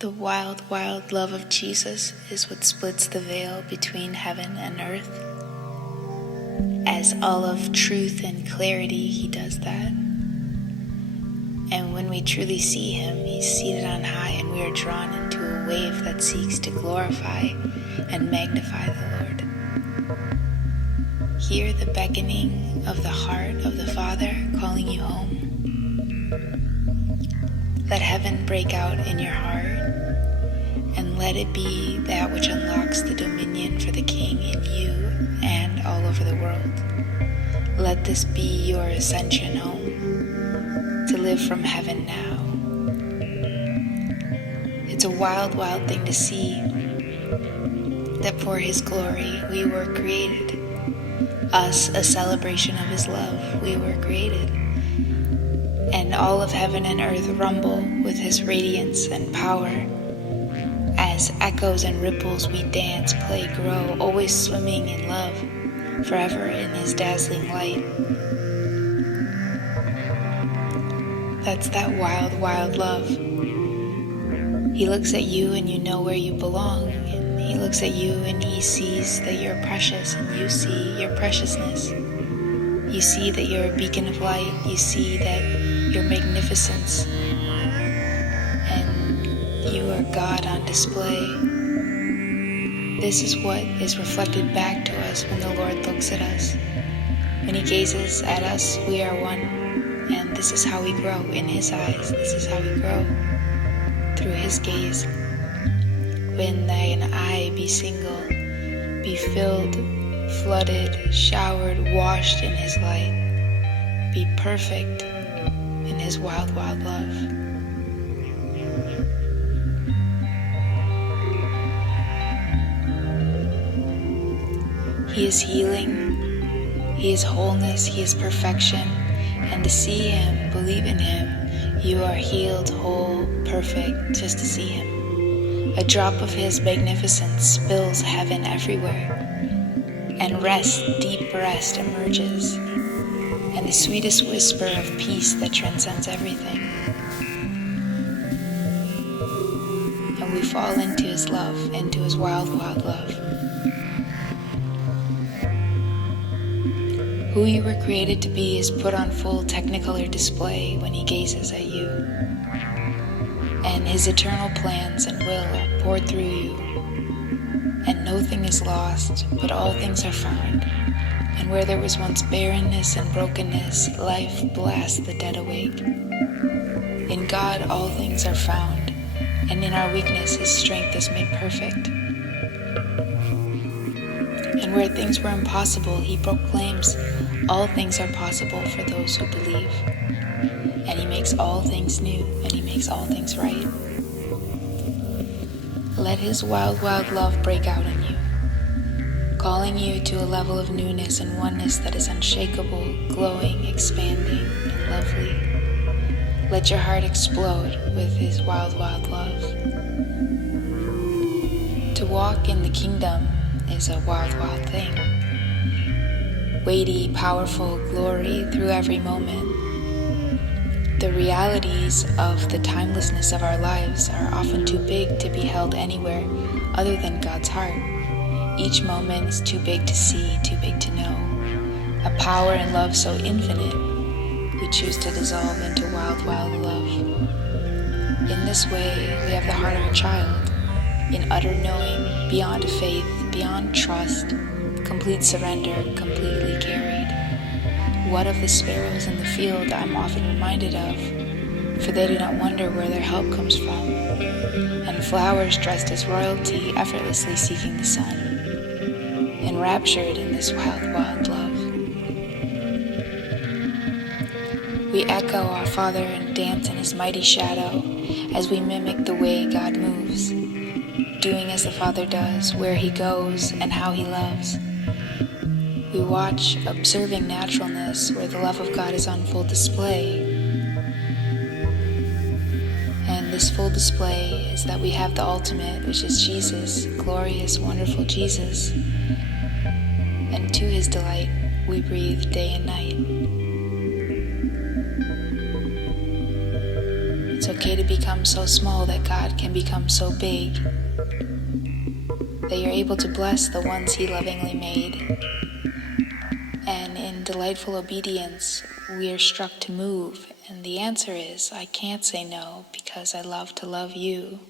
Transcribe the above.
The wild, wild love of Jesus is what splits the veil between heaven and earth. As all of truth and clarity, he does that. And when we truly see him, he's seated on high, and we are drawn into a wave that seeks to glorify and magnify the Lord. Hear the beckoning of the heart of the Father calling you home. Let heaven break out in your heart, and let it be that which unlocks the dominion for the King in you and all over the world. Let this be your ascension home, to live from heaven now. It's a wild, wild thing to see that for his glory we were created. Us, a celebration of his love, we were created. And all of heaven and earth rumble with his radiance and power. As echoes and ripples we dance, play, grow, always swimming in love, forever in his dazzling light. That's that wild, wild love. He looks at you and you know where you belong. And he looks at you and he sees that you're precious, and you see your preciousness. You see that you're a beacon of light. You see that your magnificence, and you are God on display. This is what is reflected back to us when the Lord looks at us. When he gazes at us, we are one, and this is how we grow in his eyes. This is how we grow, through his gaze. When thine eye be single, be filled, flooded, showered, washed in his light, be perfect in his wild, wild love. He is healing, he is wholeness, he is perfection, and to see him, believe in him, you are healed, whole, perfect, just to see him. A drop of his magnificence spills heaven everywhere, and rest, deep rest emerges, and the sweetest whisper of peace that transcends everything. And we fall into his love, into his wild, wild love. Who you were created to be is put on full technicolor display when he gazes at you. And his eternal plans and will are poured through you. And nothing is lost, but all things are found. And where there was once barrenness and brokenness, life blasts the dead awake. In God all things are found, and in our weakness his strength is made perfect. And where things were impossible, he proclaims all things are possible for those who believe. And he makes all things new, and he makes all things right. Let his wild, wild love break out in you, calling you to a level of newness and oneness that is unshakable, glowing, expanding, and lovely. Let your heart explode with his wild, wild love. To walk in the kingdom is a wild, wild thing. Weighty, powerful glory through every moment. The realities of the timelessness of our lives are often too big to be held anywhere other than God's heart. Each moment is too big to see, too big to know. A power and love so infinite, we choose to dissolve into wild, wild love. In this way, we have the heart of a child, in utter knowing, beyond faith, beyond trust, complete surrender, completely carried. What of the sparrows in the field I'm often reminded of, for they do not wonder where their help comes from, and flowers dressed as royalty effortlessly seeking the sun, enraptured in this wild, wild love. We echo our Father and dance in his mighty shadow as we mimic the way God moves, doing as the Father does, where he goes and how he loves. We watch, observing naturalness where the love of God is on full display. And this full display is that we have the ultimate, which is Jesus, glorious, wonderful Jesus. And to his delight, we breathe day and night. So okay to become so small that God can become so big, that you're able to bless the ones He lovingly made. And in delightful obedience, we are struck to move, and the answer is, I can't say no because I love to love you.